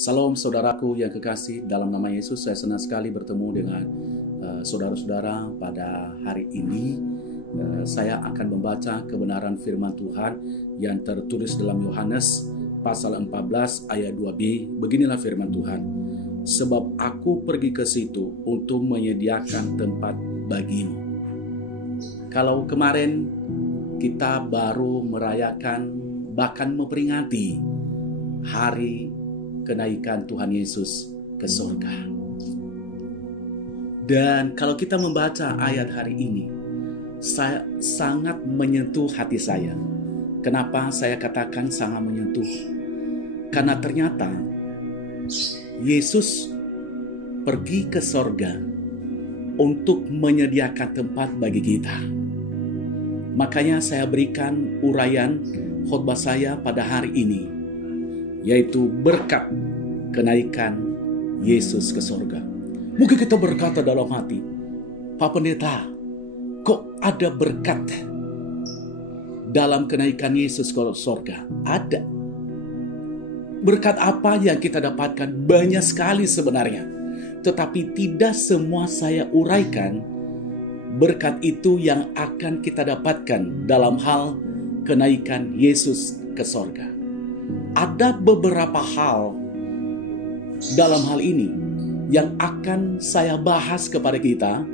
Salam saudaraku yang kekasih, dalam nama Yesus saya senang sekali bertemu dengan saudara-saudara pada hari ini. Saya akan membaca kebenaran firman Tuhan yang tertulis dalam Yohanes pasal 14 ayat 2b. Beginilah firman Tuhan. Sebab aku pergi ke situ untuk menyediakan tempat bagimu. Kalau kemarin kita baru merayakan, bahkan memperingati hari kenaikan Tuhan Yesus ke surga. Dan kalau kita membaca ayat hari ini, saya sangat menyentuh hati saya. Kenapa saya katakan sangat menyentuh? Karena ternyata Yesus pergi ke surga untuk menyediakan tempat bagi kita. Makanya saya berikan uraian khotbah saya pada hari ini, yaitu berkat kenaikan Yesus ke surga. Mungkin kita berkata dalam hati, Pak Pendeta, kok ada berkat dalam kenaikan Yesus ke surga? Ada. Berkat apa yang kita dapatkan? Banyak sekali sebenarnya. Tetapi tidak semua saya uraikan berkat itu yang akan kita dapatkan dalam hal kenaikan Yesus ke surga. Ada beberapa hal dalam hal ini yang akan saya bahas kepada kita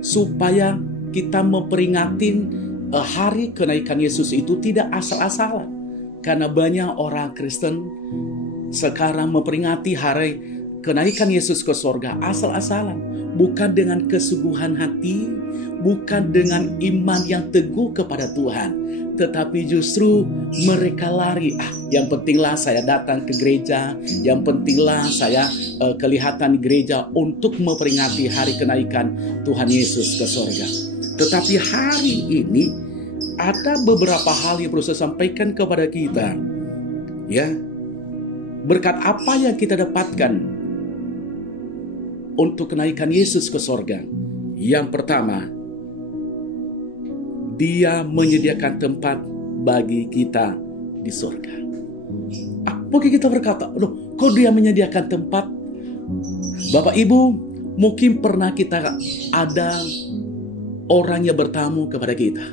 supaya kita memperingati hari kenaikan Yesus itu tidak asal-asalan. Karena banyak orang Kristen sekarang memperingati hari kenaikan Yesus ke surga asal-asalan, bukan dengan kesungguhan hati, bukan dengan iman yang teguh kepada Tuhan, tetapi justru mereka lari. Yang pentinglah saya datang ke gereja, yang pentinglah saya kelihatan di gereja untuk memperingati hari kenaikan Tuhan Yesus ke surga. Tetapi hari ini ada beberapa hal yang perlu saya sampaikan kepada kita. Ya, berkat apa yang kita dapatkan untuk kenaikan Yesus ke surga? Yang pertama, Dia menyediakan tempat bagi kita di surga. Mungkin kita berkata, loh, kok Dia menyediakan tempat? Bapak Ibu, mungkin pernah kita ada orang yang bertamu kepada kita.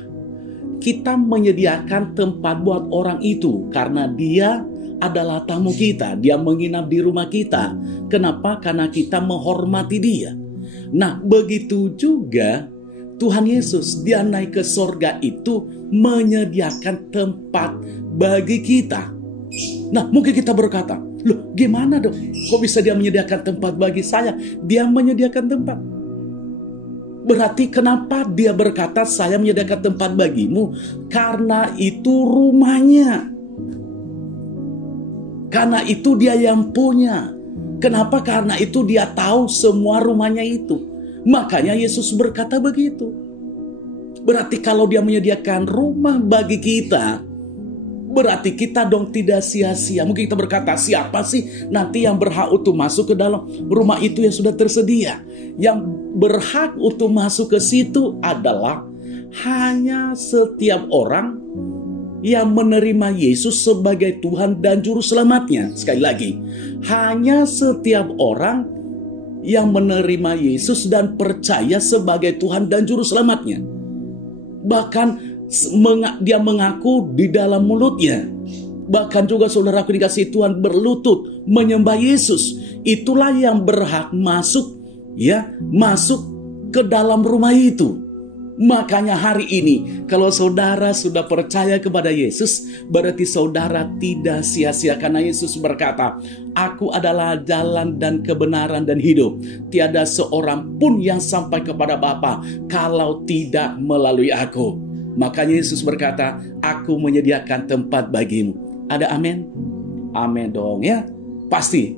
Kita menyediakan tempat buat orang itu karena dia adalah tamu kita. Dia menginap di rumah kita. Kenapa? Karena kita menghormati dia. Nah, begitu juga Tuhan Yesus, Dia naik ke surga itu menyediakan tempat bagi kita. Nah, mungkin kita berkata, loh gimana dong? Kok bisa Dia menyediakan tempat bagi saya? Dia menyediakan tempat. Berarti kenapa Dia berkata saya menyediakan tempat bagimu? Karena itu rumahnya. Karena itu Dia yang punya. Kenapa? Karena itu Dia tahu semua rumahnya itu. Makanya Yesus berkata begitu. Berarti kalau Dia menyediakan rumah bagi kita, berarti kita dong tidak sia-sia. Mungkin kita berkata, siapa sih nanti yang berhak untuk masuk ke dalam rumah itu yang sudah tersedia? Yang berhak untuk masuk ke situ adalah hanya setiap orang yang menerima Yesus sebagai Tuhan dan Juru Selamatnya. Sekali lagi, hanya setiap orang yang menerima Yesus dan percaya sebagai Tuhan dan Juru Selamatnya. Bahkan Dia mengaku di dalam mulutnya. Bahkan juga saudaraku dikasih Tuhan berlutut menyembah Yesus. Itulah yang berhak masuk ke dalam rumah itu. Makanya hari ini kalau saudara sudah percaya kepada Yesus, berarti saudara tidak sia-sia. Karena Yesus berkata, Aku adalah jalan dan kebenaran dan hidup. Tiada seorang pun yang sampai kepada Bapa kalau tidak melalui Aku. Makanya Yesus berkata, Aku menyediakan tempat bagimu. Ada amin? Amin dong ya. Pasti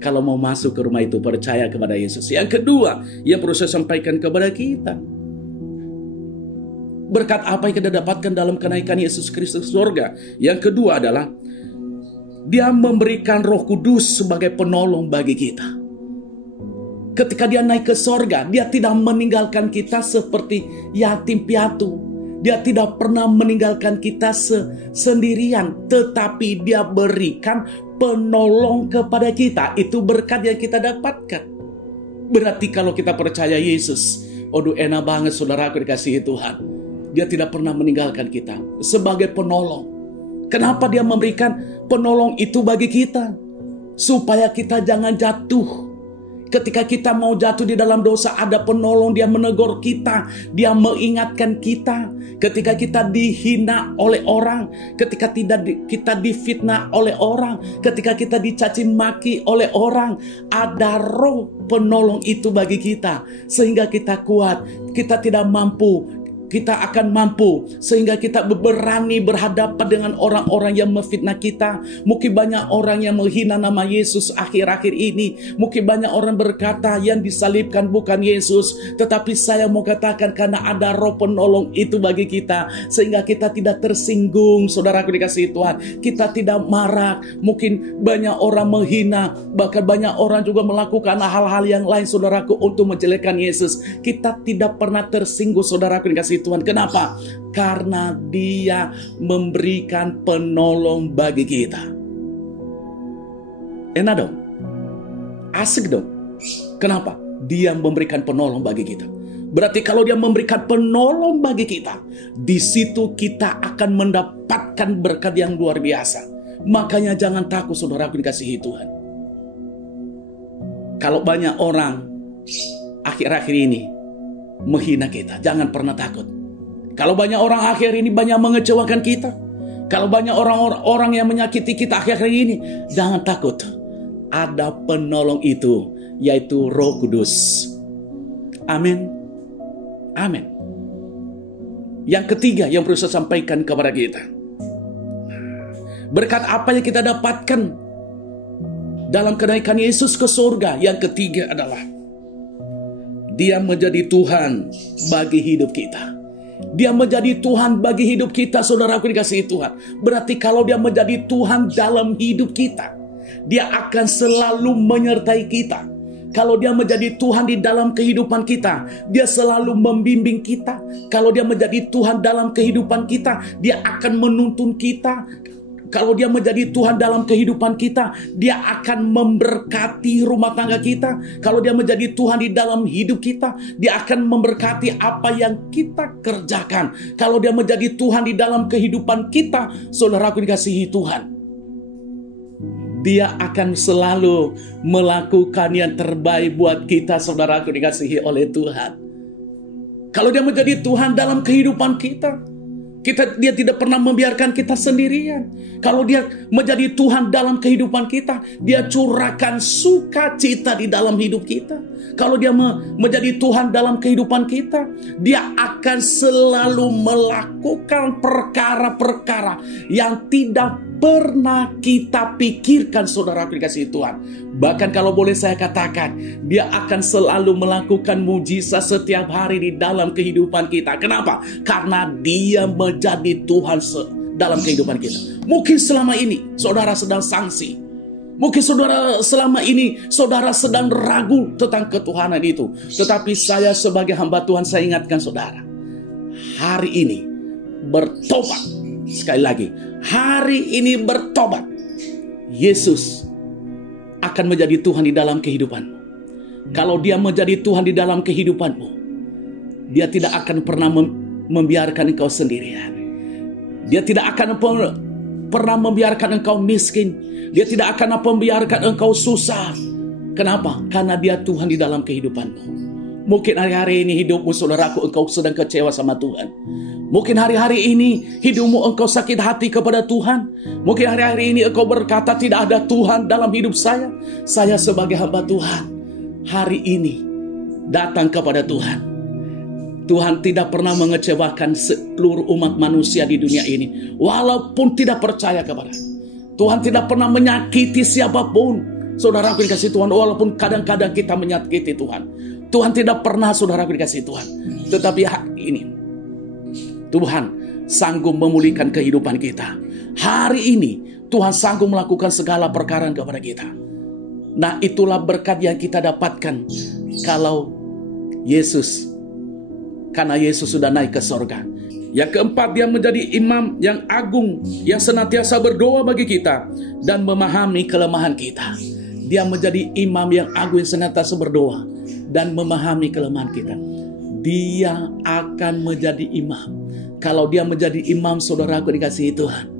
kalau mau masuk ke rumah itu percaya kepada Yesus. Yang kedua yang perlu saya sampaikan kepada kita, berkat apa yang kita dapatkan dalam kenaikan Yesus Kristus ke surga? Yang kedua adalah Dia memberikan Roh Kudus sebagai penolong bagi kita. Ketika Dia naik ke surga, Dia tidak meninggalkan kita seperti yatim piatu. Dia tidak pernah meninggalkan kita sendirian, tetapi Dia berikan penolong kepada kita. Itu berkat yang kita dapatkan. Berarti kalau kita percaya Yesus, aduh enak banget saudaraku dikasihi Tuhan. Dia tidak pernah meninggalkan kita sebagai penolong. Kenapa dia memberikan penolong itu bagi kita? Supaya kita jangan jatuh. Ketika kita mau jatuh di dalam dosa, ada penolong, dia menegur kita, dia mengingatkan kita. Ketika kita dihina oleh orang, ketika kita difitnah oleh orang, ketika kita dicaci maki oleh orang, ada roh penolong itu bagi kita. Sehingga kita kuat, kita tidak mampu, kita akan mampu sehingga kita berani berhadapan dengan orang-orang yang memfitnah kita. Mungkin banyak orang yang menghina nama Yesus akhir-akhir ini. Mungkin banyak orang berkata yang disalibkan bukan Yesus. Tetapi saya mau katakan karena ada roh penolong itu bagi kita, sehingga kita tidak tersinggung. Saudaraku dikasihi Tuhan, kita tidak marah. Mungkin banyak orang menghina, bahkan banyak orang juga melakukan hal-hal yang lain saudaraku untuk menjelekkan Yesus. Kita tidak pernah tersinggung saudaraku dikasihi Tuhan. Kenapa? Karena dia memberikan penolong bagi kita. Enak dong? Asik dong? Kenapa? Dia memberikan penolong bagi kita. Berarti kalau dia memberikan penolong bagi kita, di situ kita akan mendapatkan berkat yang luar biasa. Makanya jangan takut saudaraku dikasihi Tuhan. Kalau banyak orang akhir-akhir ini menghina kita, jangan pernah takut. Kalau banyak orang akhir ini banyak mengecewakan kita, kalau banyak orang yang menyakiti kita akhir-akhir ini, jangan takut. Ada penolong itu, yaitu Roh Kudus. Amin. Amin. Yang ketiga yang perlu saya sampaikan kepada kita, berkat apa yang kita dapatkan dalam kenaikan Yesus ke surga? Yang ketiga adalah dia menjadi Tuhan bagi hidup kita. Dia menjadi Tuhan bagi hidup kita, saudaraku dikasihi Tuhan. Berarti kalau dia menjadi Tuhan dalam hidup kita, dia akan selalu menyertai kita. Kalau dia menjadi Tuhan di dalam kehidupan kita, dia selalu membimbing kita. Kalau dia menjadi Tuhan dalam kehidupan kita, dia akan menuntun kita. Kalau dia menjadi Tuhan dalam kehidupan kita, dia akan memberkati rumah tangga kita. Kalau dia menjadi Tuhan di dalam hidup kita, dia akan memberkati apa yang kita kerjakan. Kalau dia menjadi Tuhan di dalam kehidupan kita, saudaraku dikasihi Tuhan, dia akan selalu melakukan yang terbaik buat kita, saudaraku dikasihi oleh Tuhan. Kalau dia menjadi Tuhan dalam kehidupan kita, dia tidak pernah membiarkan kita sendirian. Kalau dia menjadi Tuhan dalam kehidupan kita, dia curahkan sukacita di dalam hidup kita. Kalau dia menjadi Tuhan dalam kehidupan kita, dia akan selalu melakukan perkara-perkara yang tidak pernah kita pikirkan, saudaraku dikasihi Tuhan. Bahkan kalau boleh saya katakan, dia akan selalu melakukan mujizat setiap hari di dalam kehidupan kita. Kenapa? Karena dia menjadi Tuhan dalam kehidupan kita. Mungkin selama ini saudara sedang sangsi. Mungkin selama ini saudara sedang ragu tentang ketuhanan itu. Tetapi saya sebagai hamba Tuhan, saya ingatkan saudara, hari ini bertobat. Sekali lagi, hari ini bertobat. Yesus akan menjadi Tuhan di dalam kehidupanmu. Kalau dia menjadi Tuhan di dalam kehidupanmu, dia tidak akan pernah membiarkan engkau sendirian. Dia tidak akan pernah membiarkan engkau miskin. Dia tidak akan membiarkan engkau susah. Kenapa? Karena dia Tuhan di dalam kehidupanmu. Mungkin hari-hari ini hidupmu, saudaraku, engkau sedang kecewa sama Tuhan. Mungkin hari-hari ini hidupmu engkau sakit hati kepada Tuhan. Mungkin hari-hari ini engkau berkata tidak ada Tuhan dalam hidup saya. Saya sebagai hamba Tuhan, hari ini datang kepada Tuhan. Tuhan tidak pernah mengecewakan seluruh umat manusia di dunia ini, walaupun tidak percaya kepada Tuhan. Tidak pernah menyakiti siapapun, saudaraku dikasihi Tuhan, walaupun kadang-kadang kita menyakiti Tuhan. Tuhan tidak pernah, saudaraku dikasihi Tuhan. Tetapi hari ini Tuhan sanggup memulihkan kehidupan kita. Hari ini Tuhan sanggup melakukan segala perkara kepada kita. Nah, itulah berkat yang kita dapatkan kalau Yesus, karena Yesus sudah naik ke sorga. Yang keempat, dia menjadi imam yang agung, yang senantiasa berdoa bagi kita dan memahami kelemahan kita. Dia menjadi imam yang agung yang senantiasa berdoa dan memahami kelemahan kita. Dia akan menjadi imam. Kalau dia menjadi imam, saudaraku dikasihi Tuhan,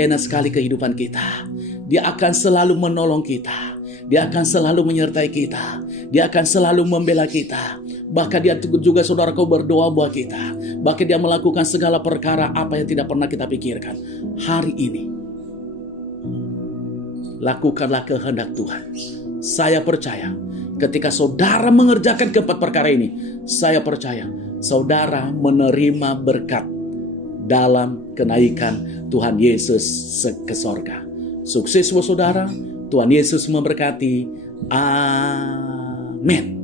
enak sekali kehidupan kita. Dia akan selalu menolong kita. Dia akan selalu menyertai kita. Dia akan selalu membela kita. Bahkan dia juga, saudaraku, berdoa buat kita. Bahkan dia melakukan segala perkara apa yang tidak pernah kita pikirkan. Hari ini, lakukanlah kehendak Tuhan. Saya percaya ketika saudara mengerjakan keempat perkara ini, saya percaya saudara menerima berkat dalam kenaikan Tuhan Yesus ke sorga. Sukses buat saudara. Tuhan Yesus memberkati. Amin.